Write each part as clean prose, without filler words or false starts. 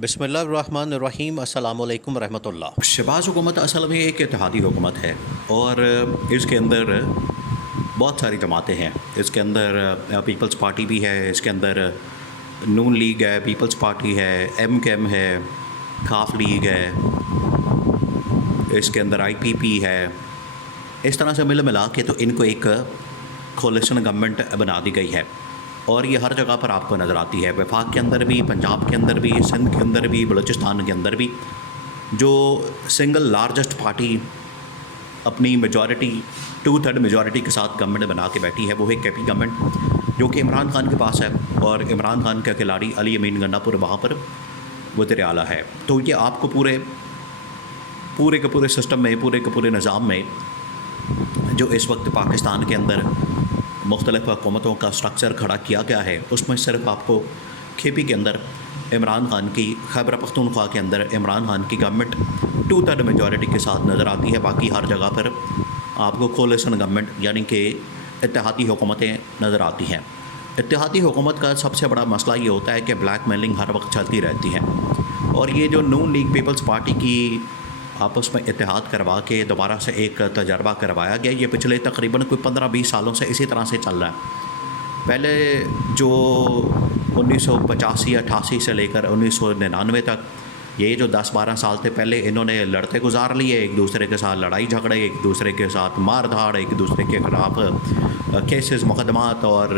बिस्मिल्लाहिर्रहमानिर्रहीम अस्सलामुअलैकुम रहमतुल्लाह। शहबाज हुकूमत असल में एक इत्तेहादी हुकूमत है और इसके अंदर बहुत सारी जमातें हैं। इसके अंदर पीपल्स पार्टी भी है, इसके अंदर नून लीग है, पीपल्स पार्टी है, एम है, खाफ लीग है, इसके अंदर IPP है। इस तरह से मिल मिला के तो इनको एक कोलिशन गवर्नमेंट बना दी गई है और ये हर जगह पर आपको नज़र आती है। वफाक के अंदर भी, पंजाब के अंदर भी, सिंध के अंदर भी, बलूचिस्तान के अंदर भी। जो सिंगल लार्जेस्ट पार्टी अपनी मेजॉरिटी 2/3 मेजॉरिटी के साथ गवर्नमेंट बना के बैठी है वो है KP गवर्नमेंट, जो कि इमरान खान के पास है और इमरान खान का खिलाड़ी अली अमीन गन्नापुर वहाँ पर वज़ीर आला है। तो ये आपको पूरे के पूरे सिस्टम में, पूरे के पूरे निज़ाम में जो इस वक्त पाकिस्तान के अंदर मुख्तलिफ़ हुकूमतों का स्ट्रक्चर खड़ा किया गया है, उसमें सिर्फ आपको KP के अंदर इमरान खान की, खैबर पख्तूनख्वा के अंदर इमरान खान की गवर्नमेंट 2/3 मेजॉरिटी के साथ नज़र आती है। बाकी हर जगह पर आपको कोलिशन गवर्नमेंट यानी कि इत्तेहादी हुकूमतें नज़र आती हैं। इत्तेहादी हुकूमत का सबसे बड़ा मसला ये होता है कि ब्लैक मेलिंग हर वक्त चलती रहती है और ये जो नून लीग पीपल्स पार्टी की आपस में इत्तेहाद करवा के दोबारा से एक तजर्बा करवाया गया, ये पिछले तकरीबन कोई 15-20 सालों से इसी तरह से चल रहा है। पहले जो 1985-88 से लेकर 1999 तक, ये जो 10-12 साल थे, पहले इन्होंने लड़ते गुजार लिए, एक दूसरे के साथ लड़ाई झगड़े, एक दूसरे के साथ मार धाड़, एक दूसरे के ख़िलाफ़ केसेस मुकदमात। और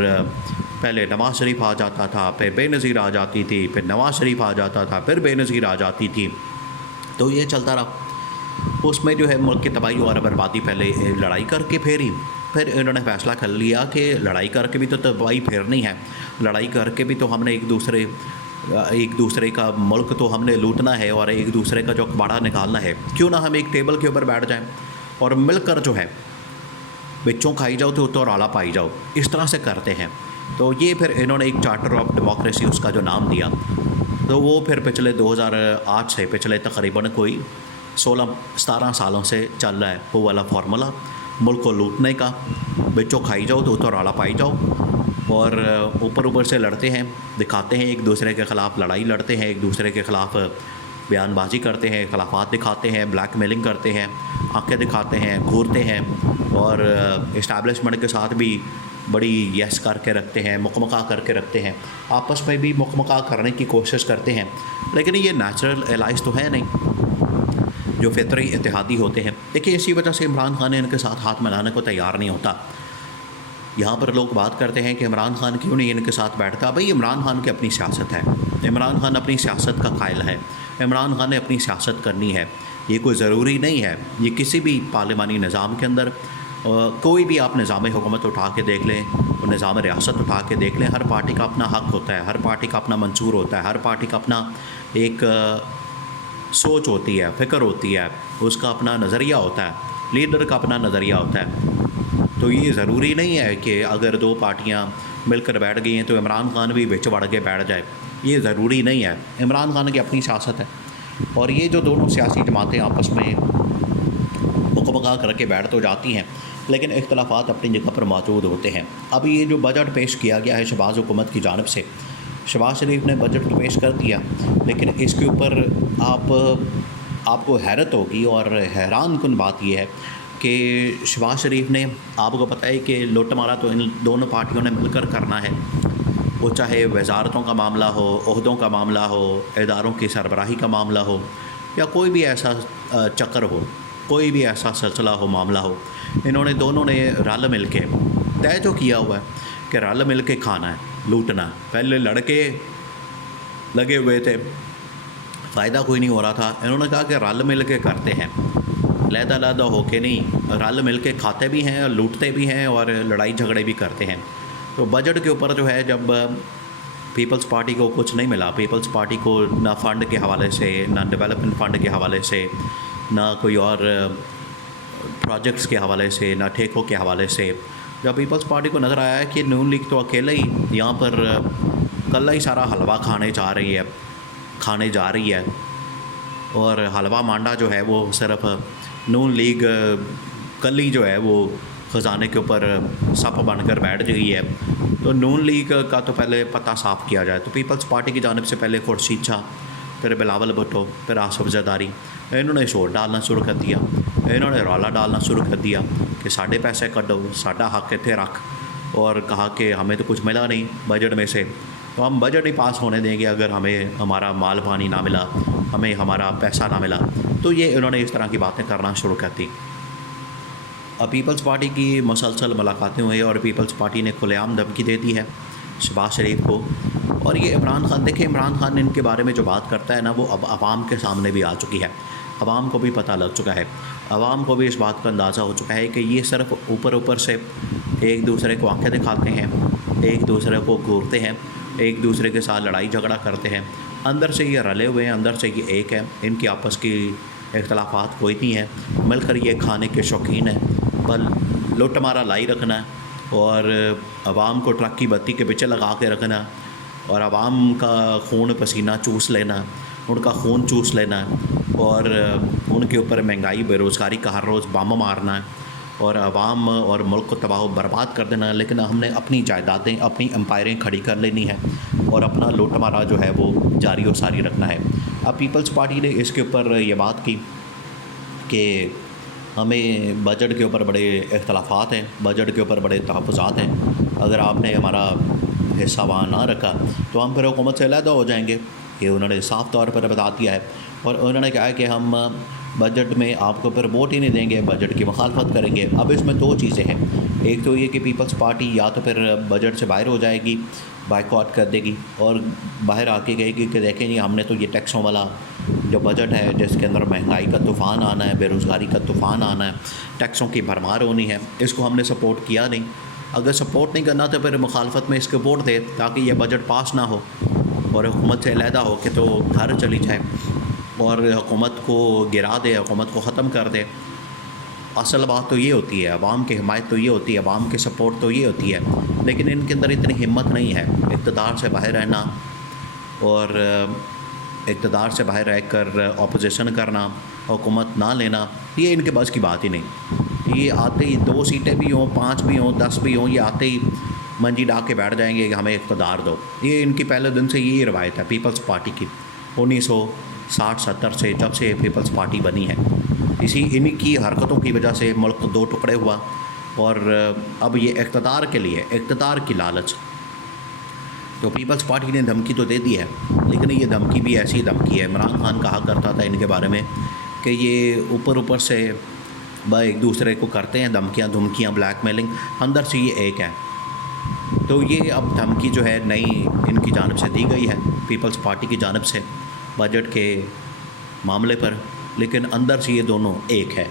पहले नवाज़ शरीफ आ जाता था, फिर बेनज़ीर आ जाती थी, फिर नवाज़ शरीफ आ जाता था, फिर बेनज़ीर आ जाती थी। तो ये चलता रहा। उसमें जो है मुल्क की तबाही और बर्बादी पहले लड़ाई करके फेरी, फिर इन्होंने फ़ैसला कर लिया कि लड़ाई करके भी तो तबाही फेरनी है, लड़ाई करके भी तो हमने एक दूसरे का मुल्क तो हमने लूटना है और एक दूसरे का जो अखबाड़ा निकालना है। क्यों ना हम एक टेबल के ऊपर बैठ जाएं और मिलकर जो है बिच्चों खाई जाओ तो रौला पाई जाओ, इस तरह से करते हैं। तो ये फिर इन्होंने एक चार्टर ऑफ डेमोक्रेसी उसका जो नाम दिया, तो वो फिर पिछले 2008 से पिछले तकरीबन कोई 16-17 सालों से चल रहा है वो वाला फार्मूला, मुल्क को लूटने का। बिच्चों खाई जाओ तो रौला पाई जाओ और ऊपर से लड़ते हैं, दिखाते हैं, एक दूसरे के ख़िलाफ़ लड़ाई लड़ते हैं, एक दूसरे के ख़िलाफ़ बयानबाजी करते हैं, खिलाफात दिखाते हैं, ब्लैकमेलिंग करते हैं, आंखें दिखाते हैं, घूरते हैं और इस्टेब्लिशमेंट के साथ भी बड़ी यस करके रखते हैं, मुकमका करके रखते हैं, आपस में भी मुकमका करने की कोशिश करते हैं। लेकिन ये नेचुरल एलाइज तो है नहीं जो फितरी इत्तेहादी होते हैं। देखिए, इसी वजह से इमरान खान इनके साथ हाथ मिलाने को तैयार नहीं होता। यहाँ पर लोग बात करते हैं कि इमरान खान क्यों नहीं इनके साथ बैठता। भाई, इमरान खान की अपनी सियासत है, इमरान खान अपनी सियासत का कायल है, इमरान खान ने अपनी सियासत करनी है। ये कोई ज़रूरी नहीं है, ये किसी भी पार्लिमानी निज़ाम के अंदर कोई भी आप निज़ाम हुकूमत उठा के देख लें, निज़ाम रियासत उठा के देख लें, हर पार्टी का अपना हक़ होता है, हर पार्टी का अपना मंशूर होता है, हर पार्टी का अपना एक सोच होती है, फ़िक्र होती है, उसका अपना नज़रिया होता है, लीडर का अपना नज़रिया होता है। तो ये ज़रूरी नहीं है कि अगर दो पार्टियां मिलकर बैठ गई हैं तो इमरान खान भी बिच बढ़ के बैठ जाए, ये ज़रूरी नहीं है। इमरान खान की अपनी सियासत है और ये जो दोनों सियासी जमातें आपस में मुकमका करके बैठ तो जाती हैं, लेकिन इख्तलाफात अपनी जगह पर मौजूद होते हैं। अब ये जो बजट पेश किया गया है शहबाज हुकूमत की जानिब से, शहबाज शरीफ ने बजट तो पेश कर दिया, लेकिन इसके ऊपर आपको हैरत होगी और हैरान कुन बात यह है कि शहबाज शरीफ ने, आपको पता है कि लुट मारा तो इन दोनों पार्टियों ने मिलकर करना है। वो चाहे वजारतों का मामला हो, ओहदों का मामला हो, इदारों की सरबराही का मामला हो, या कोई भी ऐसा चक्कर हो, कोई भी ऐसा सिलसिला हो, मामला हो, इन्होंने दोनों ने रल मिल के तय जो किया हुआ है कि रल मिल के खाना है, लूटना। पहले लड़के लगे हुए थे, फ़ायदा कोई नहीं हो रहा था, इन्होंने कहा कि रल मिल के करते हैं, लहदा होके नहीं, रल मिल के खाते भी हैं और लूटते भी हैं और लड़ाई झगड़े भी करते हैं। तो बजट के ऊपर जो है, जब पीपल्स पार्टी को कुछ नहीं मिला, पीपल्स पार्टी को ना फ़ंड के हवाले से, ना डेवलपमेंट फ़ंड के हवाले से, ना कोई और प्रोजेक्ट्स के हवाले से, ना ठेकों के हवाले से, जब पीपल्स पार्टी को नज़र आया है कि नून लीग तो अकेले ही यहाँ पर कल ही सारा हलवा खाने जा रही है और हलवा मांडा जो है वो सिर्फ नून लीग कल ही जो है वो ख़जाने के ऊपर सप बनकर बैठ गई है। तो नून लीग का तो पहले पता साफ़ किया जाए। तो पीपल्स पार्टी की जानिब से पहले खुर्शीद शाह फिर बिलावल भुट्टो, फिर आसफ जरदारी, इन्होंने शोर डालना शुरू कर दिया, इन्होंने रौला डालना शुरू कर दिया कि साढ़े पैसे कटो, साढ़ा हक इतने रख, और कहा कि हमें तो कुछ मिला नहीं बजट में से, तो हम बजट ही पास होने देंगे अगर हमें हमारा माल पानी ना मिला, हमें हमारा पैसा ना मिला। तो ये इन्होंने इस तरह की बातें करना शुरू कर दी। अब पीपल्स पार्टी की मुसलसल मुलाकातें हुई और पीपल्स पार्टी ने खुलेआम धमकी दे दी है शहबाज शरीफ को। और ये इमरान खान, देखिए इमरान खान इनके बारे में जो बात करता है ना, वो अब आवाम के सामने भी आ चुकी है, आवाम को भी पता लग चुका है, आवाम को भी इस बात का अंदाज़ा हो चुका है कि ये सिर्फ ऊपर ऊपर से एक दूसरे को आंखें दिखाते हैं, एक दूसरे को घूरते हैं, एक दूसरे के साथ लड़ाई झगड़ा करते हैं। अंदर से ये रले हुए हैं, अंदर से ये एक है, इनकी आपस की इख्तलाफात कोई नहीं है, मिलकर ये खाने के शौकीन है, बल लुट मारा लाई रखना है और आवाम को ट्रक की बत्ती के पीछे लगा के रखना और आवाम का खून पसीना चूस लेना, उनका खून चूस लेना है और उनके ऊपर महंगाई बेरोज़गारी का हर रोज़ बम मारना है और आवाम और मुल्क को तबाह बर्बाद कर देना है। लेकिन हमने अपनी जायदादें, अपनी एम्पायरें खड़ी कर लेनी है और अपना लूट मारा जो है वो जारी और सारी रखना है। अब पीपल्स पार्टी ने इसके ऊपर ये बात की कि हमें बजट के ऊपर बड़े इख्तलाफात हैं, बजट के ऊपर बड़े तहफ़्फ़ुज़ात हैं, अगर आपने हमारा हिस्सा वहाँ ना रखा तो हम फिर हुकूमत से अलहदा हो जाएंगे, ये उन्होंने साफ़ तौर पर बता दिया है। और उन्होंने कहा है कि हम बजट में आपको फिर वोट ही नहीं देंगे, बजट की मुखालफत करेंगे। अब इसमें दो चीज़ें हैं, एक तो ये कि पीपल्स पार्टी या तो फिर बजट से बाहर हो जाएगी, बाइकआउट कर देगी और बाहर आके कहेगी कि देखें जी हमने तो ये टैक्सों वाला जो बजट है जिसके अंदर महंगाई का तूफ़ान आना है, बेरोज़गारी का तूफ़ान आना है, टैक्सों की भरमार होनी है, इसको हमने सपोर्ट किया नहीं। अगर सपोर्ट नहीं करना तो फिर मुखालफत में इसके वोट दे ताकि ये बजट पास ना हो और हुकूमत से अलहदा हो के तो घर चली जाए और हुकूमत को गिरा दे, हुकूमत को ख़त्म कर दे। असल बात तो ये होती है, अवाम की हिमायत तो ये होती है, अवाम की सपोर्ट तो ये होती है, लेकिन इनके अंदर इतनी हिम्मत नहीं है इक़्तिदार से बाहर रहना और इक़्तिदार से बाहर रहकर अपोजिशन करना, हुकूमत ना लेना, ये इनके बस की बात ही नहीं। ये आते ही 2 सीटें भी हों, 5 भी हों, 10 भी हों, ये आते ही मंजी डाल के बैठ जाएंगे कि हमें इक़्तिदार दो। ये इनकी पहले दिन से यही रवायत है पीपल्स पार्टी की, 1960-70 से जब से पीपल्स पार्टी बनी है। इन्हीं की हरकतों की वजह से मुल्क 2 टुकड़े हुआ और अब ये इक़्तिदार के लिए, इक़्तिदार की लालच। तो पीपल्स पार्टी ने धमकी तो दे दी है, लेकिन ये धमकी भी ऐसी धमकी है, इमरान खान कहा करता था इनके बारे में कि ये ऊपर ऊपर से एक दूसरे को करते हैं धमकियाँ, ब्लैकमेलिंग, अंदर से ये एक है। तो ये अब धमकी जो है नई इनकी जानिब से दी गई है, पीपल्स पार्टी की जानिब से बजट के मामले पर, लेकिन अंदर से ये दोनों एक है।